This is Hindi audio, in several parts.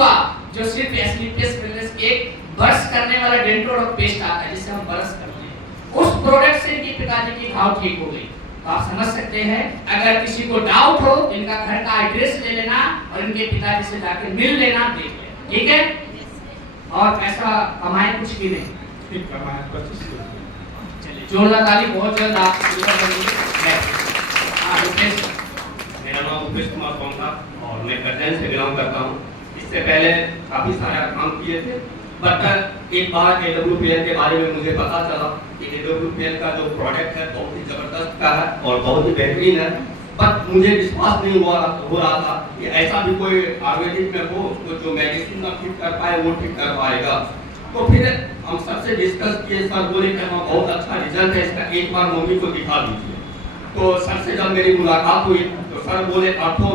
हुआ जो सिर्फ एस्क्लेपियस वेलनेस के एक ब्रश करने वाला डेंटोल और पेस्ट आता है जिससे हम ब्रश करते हैं, उस प्रोडक्ट से इनके पिताजी की घाव ठीक हो गई। तो आप समझ सकते हैं, अगर किसी को डाउट हो तो इनका घर का एड्रेस ले लेना और इनके पिताजी से जाके मिल लेना, देख लेना, ठीक है। और पैसा कमाए कुछ भी नहीं, ठीक कमाए 25। चलिए जोरदार ताली, बहुत जल्द आप मेरा नाम उपेश कुमार पौंगा और मैं कर्जन से बिलोंग करता हूँ। इससे पहले काफ़ी सारा काम किए थे, बट एक बार AWPL के बारे में मुझे पता चला कि AWPL का जो प्रोडक्ट है बहुत ही ज़बरदस्त का है और बहुत ही बेहतरीन है। बट मुझे विश्वास नहीं हो रहा था कि ऐसा भी कोई आयुर्वेदिक में हो तो जो मेडिसिन ना ठीक कर पाए वो ठीक कर पाएगा। तो फिर हम सबसे डिस्कस किए, सर बोले कि हाँ बहुत अच्छा रिजल्ट है इसका, एक बार मम्मी को दिखा दीजिए। तो सर से जब मेरी मुलाकात हुई तो सर बोले आर्थो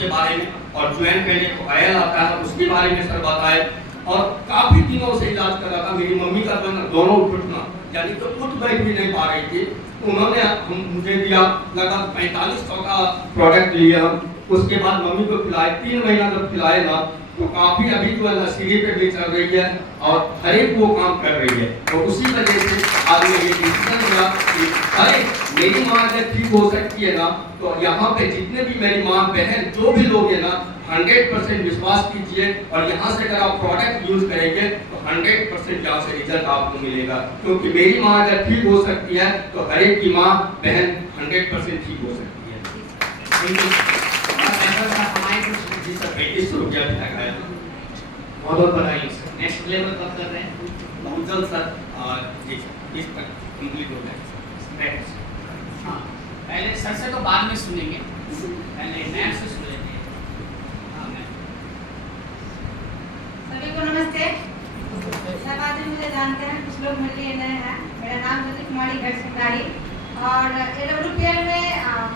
के बारे में और ज्वाइंट में एक ऑयल आता है उसके बारे में सर बताए। और काफ़ी दिनों से इलाज कर रहा था, मेरी मम्मी का दोनों घुटना यानी तो उठ बैठ भी नहीं पा रही थी। उन्होंने मुझे दिया, लगभग 4500 का प्रोडक्ट लिया। उसके बाद मम्मी को खिलाए, 3 महीना जब खिलाए ना तो काफ़ी अभी जो है सीढ़ी पे भी चल रही है और हर एक वो काम कर रही है। तो उसी वजह से आज मैं ये डिसीजन लिया कि अरे मेरी माँ अगर ठीक हो सकती है ना तो यहाँ पे जितने भी मेरी माँ बहन जो भी लोग हैं ना 100% विश्वास कीजिए और यहाँ से अगर आप प्रोडक्ट यूज करेंगे तो 100% यहाँ से रिजल्ट आपको मिलेगा। क्योंकि मेरी माँ अगर ठीक हो सकती है तो हर एक की माँ बहन 100% ठीक हो सकती है। बहुत बहुत बधाई सर। नेक्स्ट लेवल कब कर रहे हैं? बहुत जल्द सर, जी इस तक कंप्लीट हो जाए। हाँ, पहले सर से तो बाद में सुनेंगे, पहले मैम से सुन लेते हैं। हाँ मैम। सभी को नमस्ते। सब आदमी मुझे जानते हैं, कुछ लोग मेरे लिए नए हैं। मेरा नाम ज्योति कुमारी घटसिंगारी और AWPL में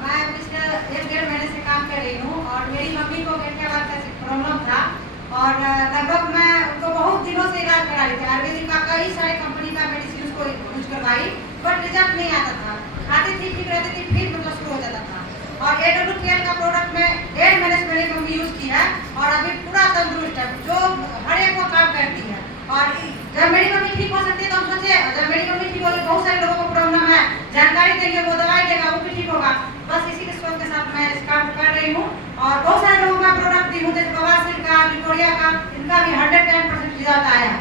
मैं पिछले 1-1.5 महीने से काम कर रही हूँ। और मेरी मम्मी को गठियावात का प्रॉब्लम था और लगभग मैं उनको बहुत दिनों से इलाज करा रही थी। आयुर्वेदिक का कई सारे कंपनी का मेडिसिन उसको यूज करवाई बट रिजल्ट नहीं आता था। खाती थी, ठीक रहती थी, फिर मतलब शुरू हो जाता था। और AWPL का प्रोडक्ट में 1.5 महीने से मेरी मम्मी यूज की है और अभी पूरा तंदुरुस्त है, जो हर एक को काम करती है। और जब मेरी मम्मी ठीक हो सकती है तो हम सोचे जब मेरी मम्मी ठीक होगी बहुत सारे लोगों को प्रॉब्लम है, जानकारी देंगे, वो दवाई देगा, वो भी ठीक होगा। बस इसी के सोच के साथ मैं इस काम कर रही हूँ और बहुत सारे लोगों का प्रोडक्ट दी हूँ, जैसे बवासीर का, विक्टोरिया का, इनका भी 110% रिजल्ट आया।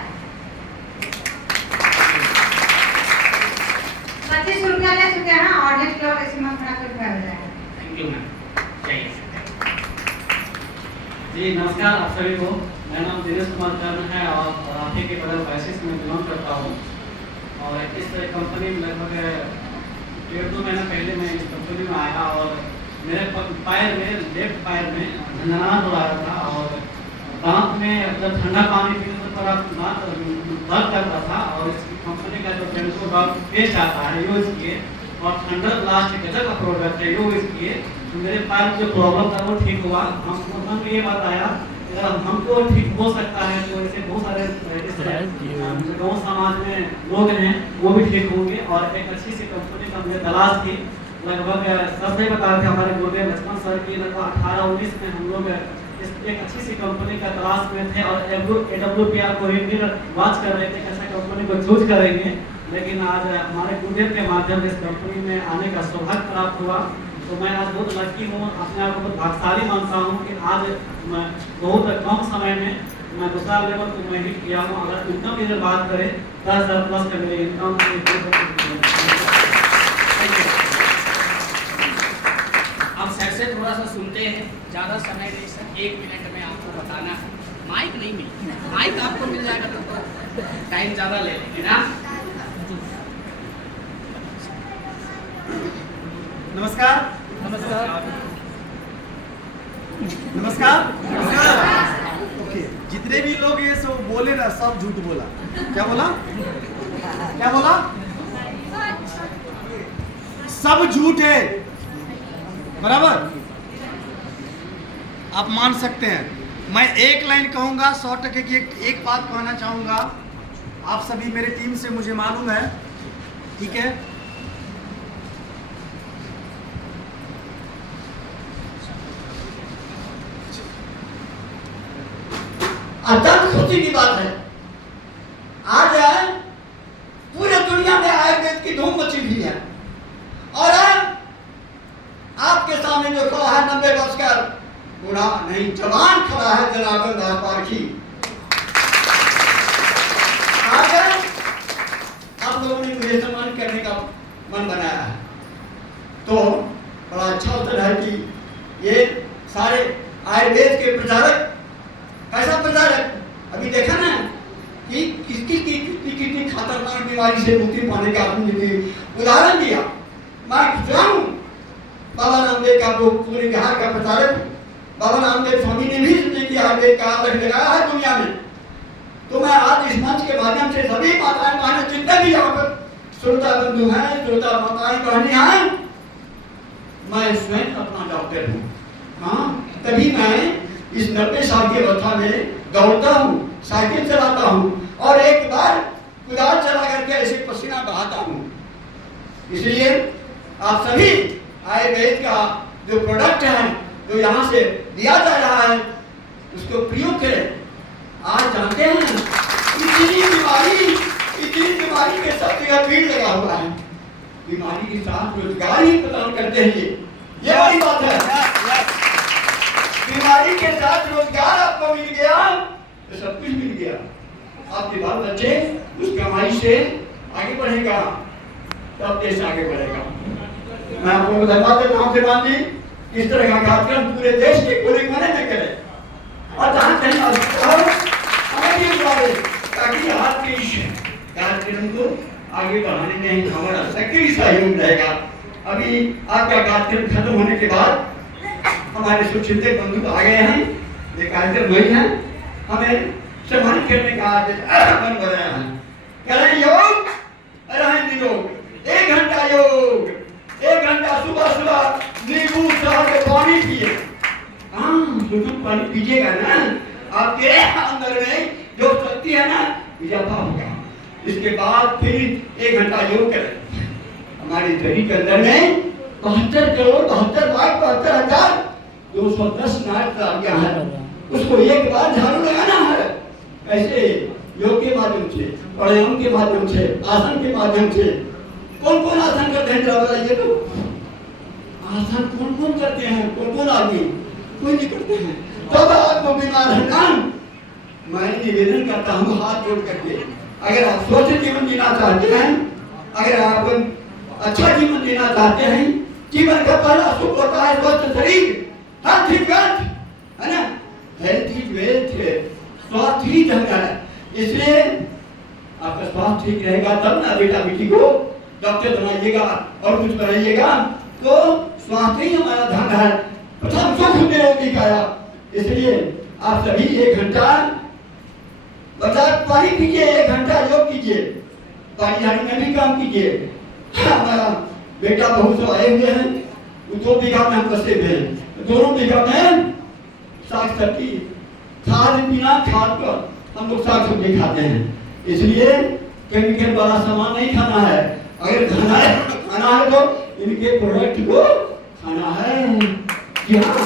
25 रुपया ले चुके हैं और नेक्स्ट लेवल ऐसे में खड़ा कर हो जाएगा। Thank you ma'am. चाहिए जी नमस्कार आप सभी को। मेरा नाम दिनेश कुमार चरण है और राठी के बगल बाइसिस में बिलोंग करता हूँ। और इस कंपनी में लगभग 1.5-2 महीना पहले मैं इस कंपनी में आया और मेरे पैर में, लेफ्ट पैर में झंझनाहट हो रहा था और दांत में जब ठंडा पानी पीने से थोड़ा दांत दर्द करता था। और इस कंपनी का जो बेंटो डॉग पेस्ट आता है यूज़ किए और थंडर ब्लास्ट गजब का प्रोडक्ट है यूज़ किए तो मेरे पैर में जो प्रॉब्लम था वो ठीक हुआ। हमको ये बताया अगर हमको ठीक हो सकता है तो ऐसे बहुत सारे गाँव समाज में लोग हैं वो भी ठीक होंगे। और एक अच्छी सी कंपनी का मुझे तलाश थी। लगभग सब नहीं बता रहे थे, हमारे गुरुदेव लक्ष्मण सर की लगभग 18-19 में हम लोग एक अच्छी सी कंपनी का तलाश में थे और AWPL को भी फिर वॉच कर रहे थे कैसा कंपनी को चूज करेंगे। लेकिन आज हमारे गुरुदेव के माध्यम से इस कंपनी में आने का सौभाग्य प्राप्त हुआ। तो मैं आज बहुत लकी हूँ, अपने आप को बहुत भाग्यशाली मानता हूँ कि आज मैं बहुत कम समय में मैं दूसरा लेवल को मैं हिट किया हूँ। अगर इनकम की जब बात करें 10,000 प्लस का मेरी इनकम। अब सर से थोड़ा सा सुनते हैं, ज़्यादा समय नहीं सर, 1 मिनट में आपको बताना है। माइक नहीं मिली, माइक आपको मिल जाएगा तो टाइम ज़्यादा ले लेंगे ना। नमस्कार। नमस्कार। नमस्कार। नमस्कार। ओके, जितने भी लोग ये सब बोले ना सब झूठ बोला। क्या बोला? क्या बोला? सब झूठ है, बराबर? आप मान सकते हैं। मैं एक लाइन कहूंगा 100% की एक बात कहना चाहूंगा। आप सभी मेरे टीम से मुझे मालूम है, ठीक है? अत्यंत खुशी की बात है। आज पूरे दुनिया में आयुर्वेद की धूम मची हुई है और आपके सामने जो खड़ा है 90 वर्ष का बूढ़ा नहीं जवान खड़ा है जनार्दन दास पारखी। आज आप लोगों ने मुझे सम्मान करने का मन बनाया है तो बड़ा अच्छा अवसर है कि ये सारे आयुर्वेद के प्रचारक, कैसा प्रचारक, अभी देखा ना कि कितनी खतरनाक बीमारी से मुक्ति पाने का आपने उदाहरण दिया। मैं स्वयं बाबा रामदेव का पूरे बिहार का प्रचारक हूँ। बाबा रामदेव स्वामी ने भी सोचे कि आयुर्वेद का अलग लगाया है दुनिया में। तो मैं आज इस मंच के माध्यम से सभी माताएं बहनें जितने भी यहाँ पर श्रोता बंधु हैं, श्रोता माताएं बहनें हैं, मैं स्वयं अपना डॉक्टर हूँ। हाँ, तभी मैं इस 90 साल की अवस्था में दौड़ता हूँ, साइकिल चलाता हूँ और एक बार कुदाल चला करके ऐसे पसीना बहाता हूँ। इसलिए आप सभी आयुर्वेद का जो प्रोडक्ट है जो यहाँ से दिया जा रहा है उसको प्रयोग करें। आज जानते हैं इतनी बीमारी के सब जगह भीड़ लगा हुआ है। बीमारी के साथ रोजगार ही प्रदान करते हैं ये बड़ी बात है। बीमारी के साथ रोजगार आपको मिल गया तो सब कुछ मिल गया। आपके बाल बच्चे उस कमाई से आगे बढ़ेगा तब देश आगे बढ़ेगा। मैं आप लोगों को धन्यवाद देता हूँ श्रीमान जी, इस तरह का कार्यक्रम पूरे देश के कोने कोने में करें और जहाँ कहीं हमें भी बुलावे ताकि आपके इस कार्यक्रम को आगे बढ़ाने में हमारा सक्रिय सहयोग रहेगा। अभी आपका कार्यक्रम खत्म होने के बाद हमारे सुचिंतित बंधु आ गए हैं, ये कार्यक्रम वही है, हमें सम्मानित करने का मन बनाया है। करें योग, रहें निरोग, 1 घंटा योग, 1 घंटा सुबह सुबह नींबू शहद पानी पिए। हाँ, शुद्ध पानी पीजिएगा ना, आपके अंदर में जो शक्ति है ना इजाफा होगा। इसके बाद फिर 1 घंटा योग करें। हमारे शरीर के अंदर में 72 करोड़ 72 लाख 72,210 नाट आ गया है, उसको एक बार झाड़ू लगाना है। ऐसे योग के माध्यम से, प्राणायाम के माध्यम से, आसन के माध्यम से। कौन कौन आसन करते हैं जरा बताइए तो? आसन कौन कौन करते हैं? कौन कौन आदमी? कोई नहीं करते हैं। तब आपको बीमार है ना, मैं निवेदन करता हूँ हाथ जोड़ करके, अगर आप स्वस्थ जीवन जीना चाहते हैं, अगर आप अच्छा जीवन जीना चाहते हैं, जीवन का पहला सुख होता है स्वस्थ शरीर, हेल्थ इज वेल्थ, है ना? हेल्थ इज वेल्थ, स्वास्थ्य ही धन है। इसलिए आपका स्वास्थ्य ठीक रहेगा तब ना बेटा बेटी को डॉक्टर बनाइएगा और कुछ बनाइएगा, तो स्वास्थ्य ही हमारा धन है। प्रथम सुख निरोगी काया। इसलिए आप सभी 1 घंटा बचा पानी पीजिए, 1 घंटा योग कीजिए, पानी झाड़ी में भी काम कीजिए। हमारा बेटा बहुत सब आए हुए हैं, 2 बीघा में हम बसे हुए हैं, दोनों बीघा में साग सब्जी, खाद बिना खाद पर हम लोग साग सब्जी खाते हैं। इसलिए केमिकल वाला सामान नहीं खाना है। अगर खाना है तो इनके प्रोडक्ट को खाना है। हाँ,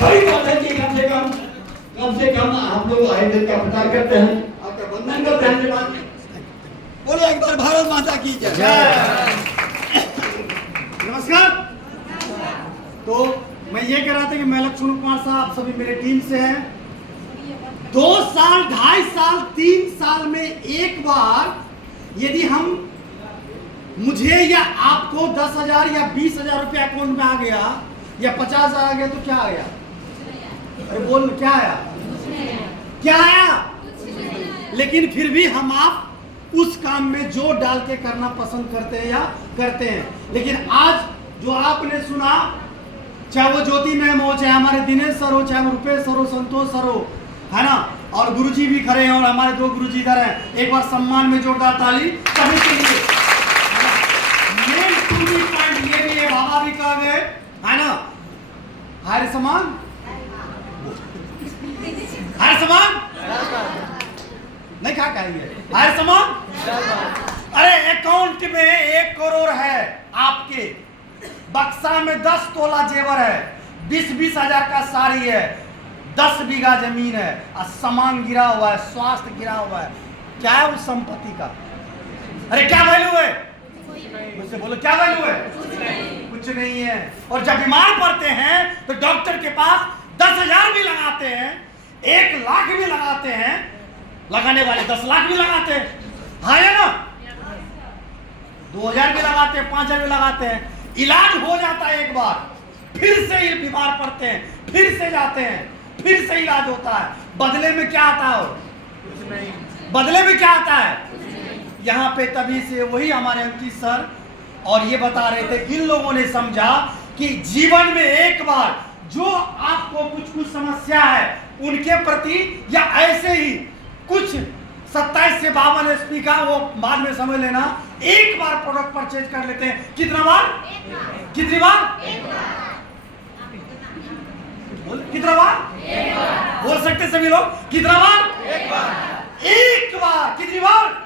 बड़ी बात है कि कम से कम आप लोग आयुर्वेद का प्रचार करते हैं, आपका वंदन करते हैं। बोलो एक बार भारत माता की जय। नमस्कार। तो मैं ये कह रहा था कि मैं लक्ष्मण कुमार साहब सभी मेरे टीम से हैं। 2 साल 2.5 साल 3 साल में एक बार यदि हम मुझे या आपको 10,000 या 20,000 रुपया अकाउंट में आ गया या 50,000 आ गया तो क्या आया? अरे बोल, क्या आया? क्या आया? लेकिन फिर भी हम आप उस काम में जोर डाल के करना पसंद करते हैं या करते हैं। लेकिन आज जो आपने सुना, चाहे वो ज्योति मैम हो, चाहे हमारे दिनेश सर हो, चाहे वो रुपेश सर हो, संतोष सर हो, है ना, और गुरुजी भी खड़े हैं और हमारे 2 गुरुजी इधर हैं। एक बार सम्मान में जोरदार ताली सभी के लिए। मेन पॉइंट ये भी है, बाबा भी कह गए, है ना, हर समान नहीं क्या कहिए, हर समान। अरे अकाउंट में 1 करोड़ है आपके, बक्सा में 10 तोला जेवर है, 20-20 हजार का साड़ी है, 10 बीघा जमीन है और सामान गिरा हुआ है, स्वास्थ्य गिरा हुआ है, क्या है उस संपत्ति का? अरे क्या वैल्यू है? मुझसे बोलो क्या वैल्यू है? कुछ नहीं है। और जब बीमार पड़ते हैं तो डॉक्टर के पास 10,000 भी लगाते हैं, 1 लाख भी लगाते हैं, लगाने वाले 10 लाख भी लगाते हैं, हाँ या ना? 2,000 भी लगाते हैं, 5,000 भी लगाते हैं। इलाज हो जाता है एक बार, फिर से ही बीमार पड़ते हैं, फिर से जाते हैं, फिर से इलाज होता है। बदले में क्या आता है? कुछ नहीं। बदले में क्या आता है? यहाँ पे तभी से वही हमारे अंकित सर और ये बता रहे थे, इन लोगों ने समझा कि जीवन में एक बार जो आपको कुछ समस्या है उनके प्रति, या ऐसे ही कुछ 27 से 52 एचपी का वो बाद में समझ लेना, एक बार प्रोडक्ट परचेज कर लेते हैं। कितना बार? कितनी बार? कितना बार? बोल सकते सभी लोग? कितना बार? एक बार। कितनी बार?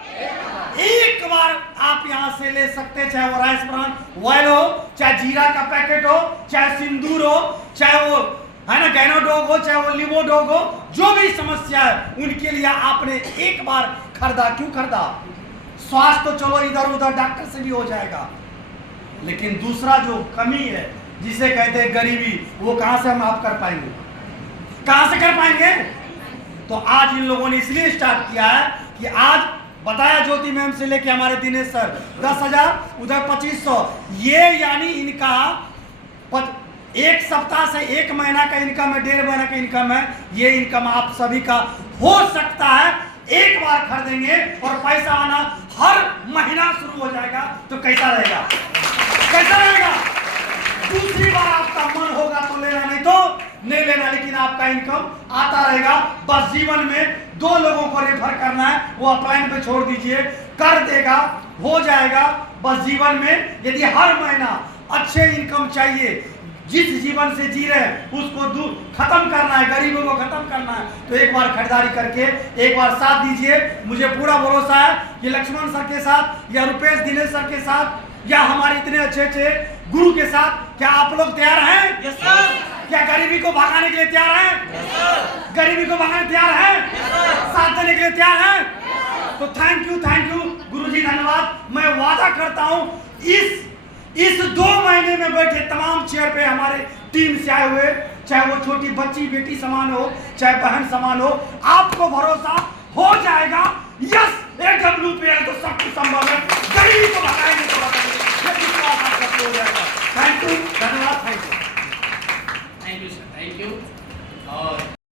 एक बार आप यहां से ले सकते हैं, चाहे वो राइस ब्रान ऑयल हो, चाहे जीरा का पैकेट हो, चाहे सिंदूर हो, चाहे वो है ना गैनोडोग हो, चाहे वो लिमोडोग हो, जो भी समस्या है उनके लिए आपने एक बार खरीदा। क्यों खरीदा? स्वास्थ्य तो चलो इधर उधर डॉक्टर से भी हो जाएगा, लेकिन दूसरा जो कमी है जिसे कहते हैं गरीबी, वो कहां से हम आप कर पाएंगे? कहां से कर पाएंगे? तो आज इन लोगों ने इसलिए स्टार्ट किया है कि आज बताया ज्योति मैम से लेके हमारे दिनेश सर 10,000 उधर 2500, ये यानी इनका एक सप्ताह से 1 महीना का इनकम है, 1.5 महीना का इनकम है। ये इनकम आप सभी का हो सकता है, एक बार खरीदेंगे और पैसा आना हर महीना शुरू हो जाएगा। तो कैसा रहेगा? कैसा रहेगा? दूसरी बार आपका मन होगा तो लेना, नहीं तो नहीं लेना, लेकिन आपका इनकम आता रहेगा। बस जीवन में 2 लोगों को रेफर करना है, वो अपलाइन पे छोड़ दीजिए, कर देगा, हो जाएगा। बस जीवन में यदि हर महीना अच्छे इनकम चाहिए, जिस जीवन से जी रहे हैं उसको दूर खत्म करना है, गरीबों को खत्म करना है, तो एक बार खरीदारी करके एक बार साथ दीजिए। मुझे पूरा भरोसा है कि लक्ष्मण सर के साथ या रुपेश दिनेश सर के साथ या हमारे इतने अच्छे गुरु के साथ, क्या आप लोग तैयार हैं? Yes sir. क्या गरीबी को भगाने के लिए तैयार हैं? Yes sir. गरीबी को भगाने तैयार हैं? Yes sir. साथ देने के लिए तैयार हैं? तो थैंक यू गुरुजी, धन्यवाद। मैं वादा करता हूँ इस 2 महीने में बैठे तमाम चेयर पे हमारे टीम से आए हुए, चाहे वो छोटी बच्ची बेटी समान हो, चाहे बहन समान हो, आपको भरोसा हो जाएगा। यस, AWPL तो सब कुछ संभव है, गरीबी को भगाएंगे तो हो जाएगा। थैंक यू, धन्यवाद, thank you sir, thank you. और